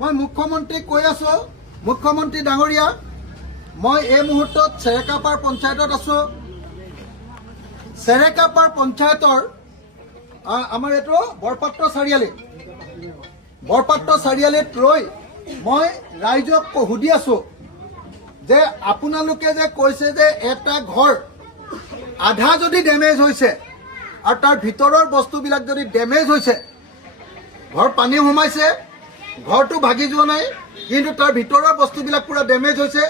মই মুখ্যমন্ত্ৰীক কৈ আছো, মুখ্যমন্ত্ৰী ডাঙৰীয়া, মই এই মুহূৰ্তত চেৰেকাপাৰ পঞ্চায়তত আছো। চেৰেকাপাৰ পঞ্চায়তৰ আমাৰ এইটো বৰপাত্ৰ চাৰিআলিত ৰৈ মই ৰাইজক সুধি আছো যে আপোনালোকে যে কৈছে যে এটা ঘৰ আধা যদি ডেমেজ হৈছে আৰু তাৰ ভিতৰৰ বস্তুবিলাক যদি ডেমেজ হৈছে, ঘৰ পানী সোমাইছে, ঘৰটো ভাগি যোৱা নাই, কিন্তু তাৰ ভিতৰৰ বস্তুবিলাক পুৰা ডেমেজ হৈছে,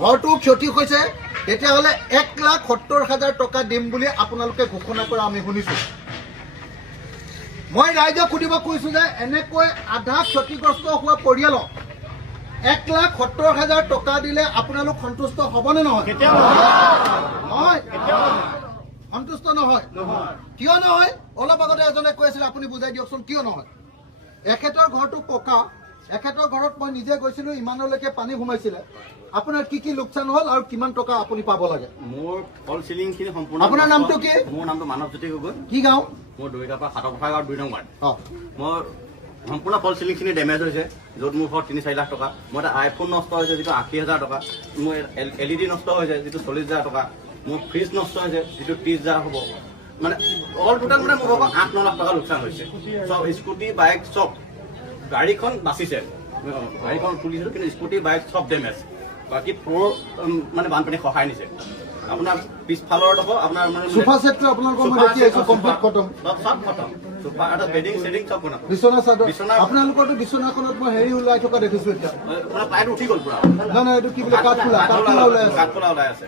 ঘৰটো ক্ষতি হৈছে, তেতিয়াহ'লে 1,70,000 টকা দিম বুলি আপোনালোকে ঘোষণা কৰা আমি শুনিছো। মই ৰাইজক সুধিব কৈছো যে এনেকৈ আধা ক্ষতিগ্ৰস্ত হোৱা পৰিয়ালক 1,70,000 টকা দিলে আপোনালোক সন্তুষ্ট হ'বনে নহয়? নহয়, সন্তুষ্ট নহয়। কিয় নহয়? অলপ আগতে এজনে কৈ আছিল, আপুনি বুজাই দিয়কচোন কিয় নহয়। এখেতৰ ঘৰটো পকা, এখেতৰ ঘৰত মই নিজে গৈছিলো, ইমানলৈকে পানী সোমাইছিলে। আপোনাৰ কি কি লোকচান হ'ল আৰু কিমান টকা আপুনি পাব লাগে? মোৰ ফল চিলিংখিনি সম্পূৰ্ণ। আপোনাৰ নামটো কি? মোৰ নামটো মানৱজ্যোতি গগৈ। কি গাঁও? মোৰ দৈগাপা সাতকফা গাঁৱৰ 2 নং ৱাৰ্ড। মোৰ সম্পূৰ্ণ ফল চিলিংখিনি ডেমেজ হৈছে, য'ত মোৰ ঘৰত 3-4 লাখ টকা। মোৰ এটা আইফোন নষ্ট হৈছে, যিটো 80,000 টকা। মোৰ LED নষ্ট হৈছে, যিটো 40,000 টকা। মোৰ ফ্ৰিজ নষ্ট হৈছে, যিটো 30,000 হ'ব। মানে অল টোটেল মানে মোৰ ঘৰত 8-9 লাখ টকা লোকচান হৈছে। চব স্কুটি, বাইক চব। গাড়ীখন বাচিছে, গাড়ীখন তুলিছিলোঁ, কিন্তু স্কুটি, বাইক চব ডেমেজ। বাকী ফ্ল'ৰ মানে বানপানী খহাই নিছে। আপোনাৰ পিছফালৰ ডোখৰ আপোনাৰ মানে সোফা ছেটটো আপোনালোকৰ মই দেখি আছো কমপ্লিট খতম। চব খতম। সোফা এটা বেডিং চেডিং চব বনাব। বিছনা চাদৰ, আপোনালোকৰতো বিছনাখনত মই হেৰি ওলাই থকা দেখিছো এতিয়া। মানে প্লাইটো উঠি গ'ল পুৰা। নাই নাই, এইটো কি বোলে কাঠফুলা ওলাই আছে। কাঠফুলা ওলাই আছে।